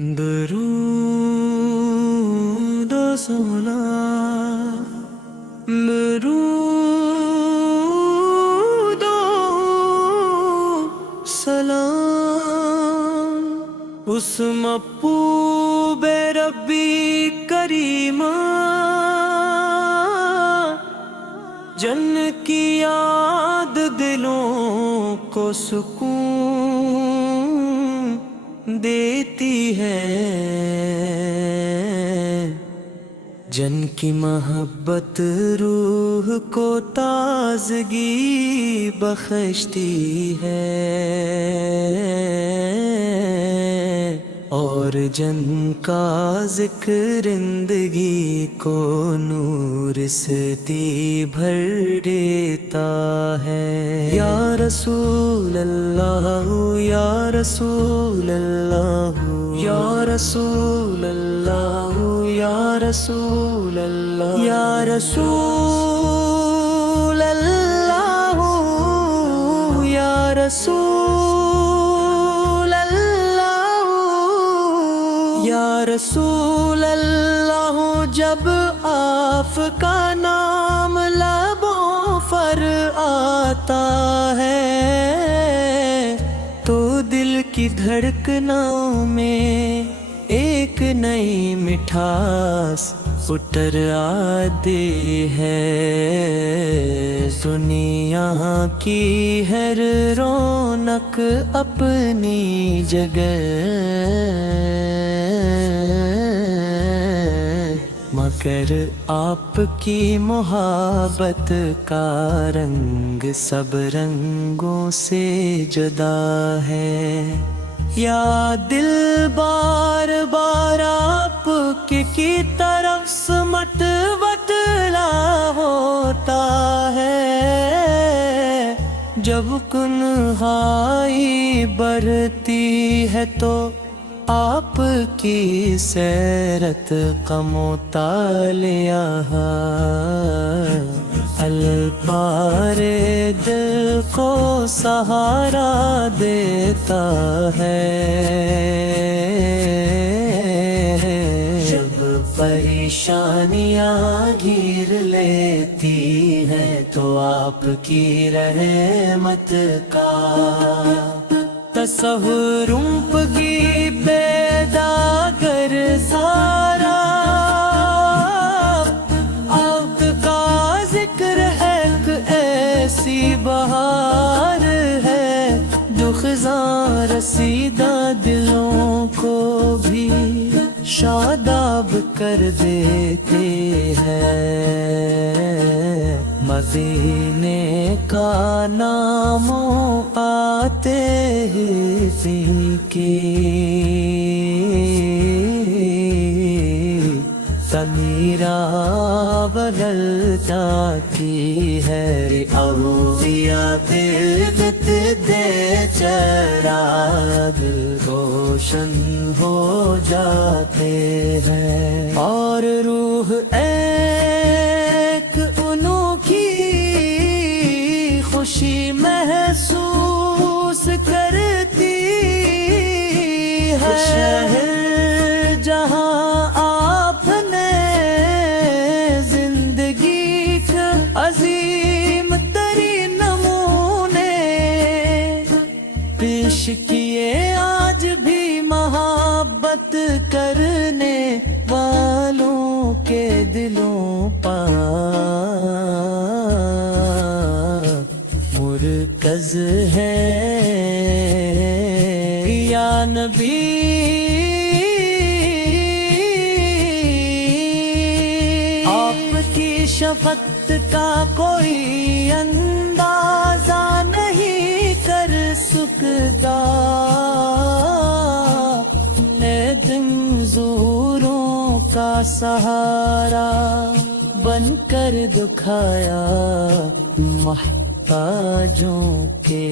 درود و سلام، درود و سلام اس محبوب ربی کریمہ جن کی یاد دلوں کو سکون دیتی ہے، جن کی محبت روح کو تازگی بخشتی ہے اور جن کا ذکر زندگی کو نور سے بھر دیتا ہے۔ یا رسول اللہ، یا رسول اللہ، یا رسول اللہ، یا رسول اللہ، یا رسول اللہ، یا رسول اللہ، یا رسول اللہ۔ جب آپ کا نام لبوں پر آتا ہے تو دل کی دھڑکنوں میں ایک نئی مٹھاس اٹر آتی ہے، دنیا کی ہر رونق اپنی جگہ مگر آپ کی محبت کا رنگ سب رنگوں سے جدا ہے۔ یا دل بار بار آپ کی طرف سمٹ بتلا ہوتا ہے، جب تنہائی بڑھتی ہے تو آپ کی سیرت کا مطالعہ الپار دل کو سہارا دیتا ہے۔ جب پریشانیاں گھیر لیتی ہیں تو آپ کی رحمت کا تصور پگی بیداگر سارا آپ کا ذکر ہے، ایک ایسی بہار ہے جو خزاں رسیدہ دلوں کو بھی شاداب کر دیتے ہیں۔ مدینے کا نام آتے ہی دل کی تعمیرہ بدل جاتی ہے، اولیاء دلت دے چراغ روشن ہو جاتے ہیں اور روح ایک انوکھی خوشی محسوس کرتی ہے۔ شہر جہاں آپ نے زندگی کے عظیم ترین نمونے پیش کیے، آج بھی محبت کرنے والوں کے دلوں پر مرکز ہے۔ یا نبی آپ کی شفقت کا کوئی اندازہ نہیں کر سکتا، زوروں کا سہارا بن کر دکھایا محتاجوں کے،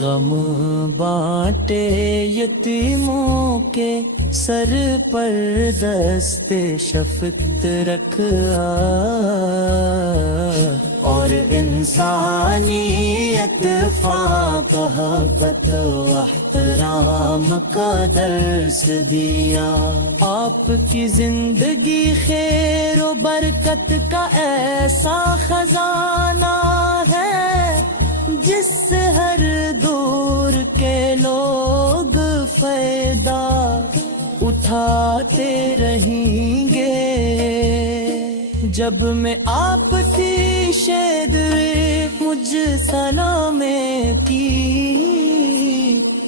غم بانٹے یتیموں کے، سر پر دست شفقت رکھا اور انسانیت اتفاق محبت و احترام کا درس دیا. آپ کی زندگی خیر و برکت کا ایسا خزانہ ہے جس سے ہر دور کے لوگ فائدہ اٹھاتے رہیں گے. جب میں آپ کی شید مجھ سلام کی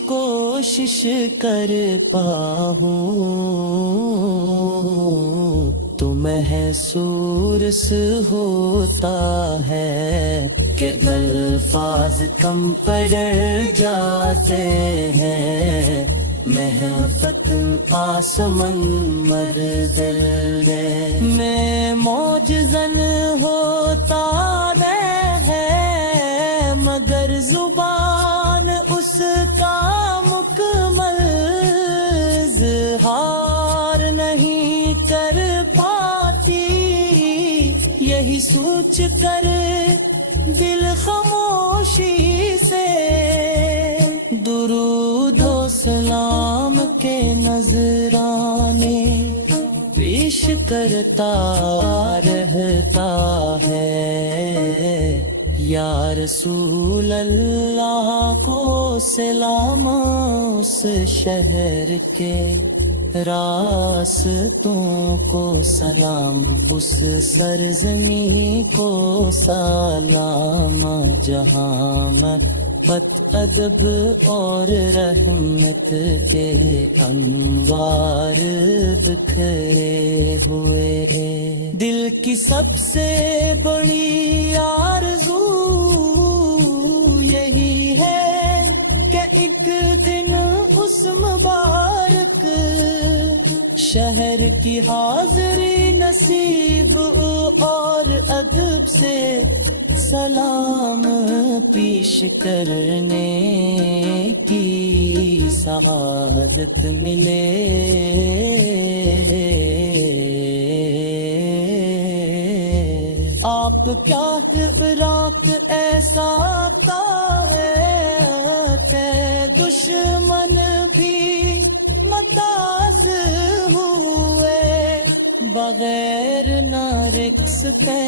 کوشش کر پاؤں تو محسوس ہوتا ہے کہ الفاظ کم پڑ جاتے ہیں. محبت آسمن مردل ہے میں موجزن ہوتا ہے مگر زبان اس کا مکمل اظہار نہیں کر پاتی. یہی سوچ کر دل خاموشی سے درود و سلام کے نذرانے پیش کرتا رہتا ہے. یا رسول اللہ کو سلام اس شہر کے راستوں کو سلام اس سرزمین کو سلام جہاں محبت ادب اور رحمت کے انوار بکھرے ہوئے. دل کی سب سے بڑی آرزو یہی ہے کہ ایک دن اس مبارک شہر کی حاضری نصیب اور ادب سے سلام پیش کرنے کی سعادت ملے. آپ کیا خبرات ایسا ہے کہ دشمن بھی متاز ہوئے. بغیر نہ رقص کے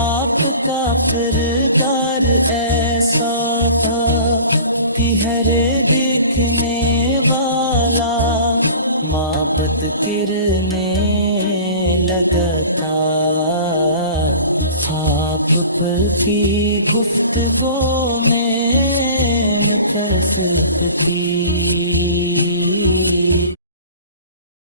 آپ کا کردار ایسا تھا کہ ہر دیکھنے والا محبت کرنے لگتا. آپ پر کی گفتگو میں متاثر تھی.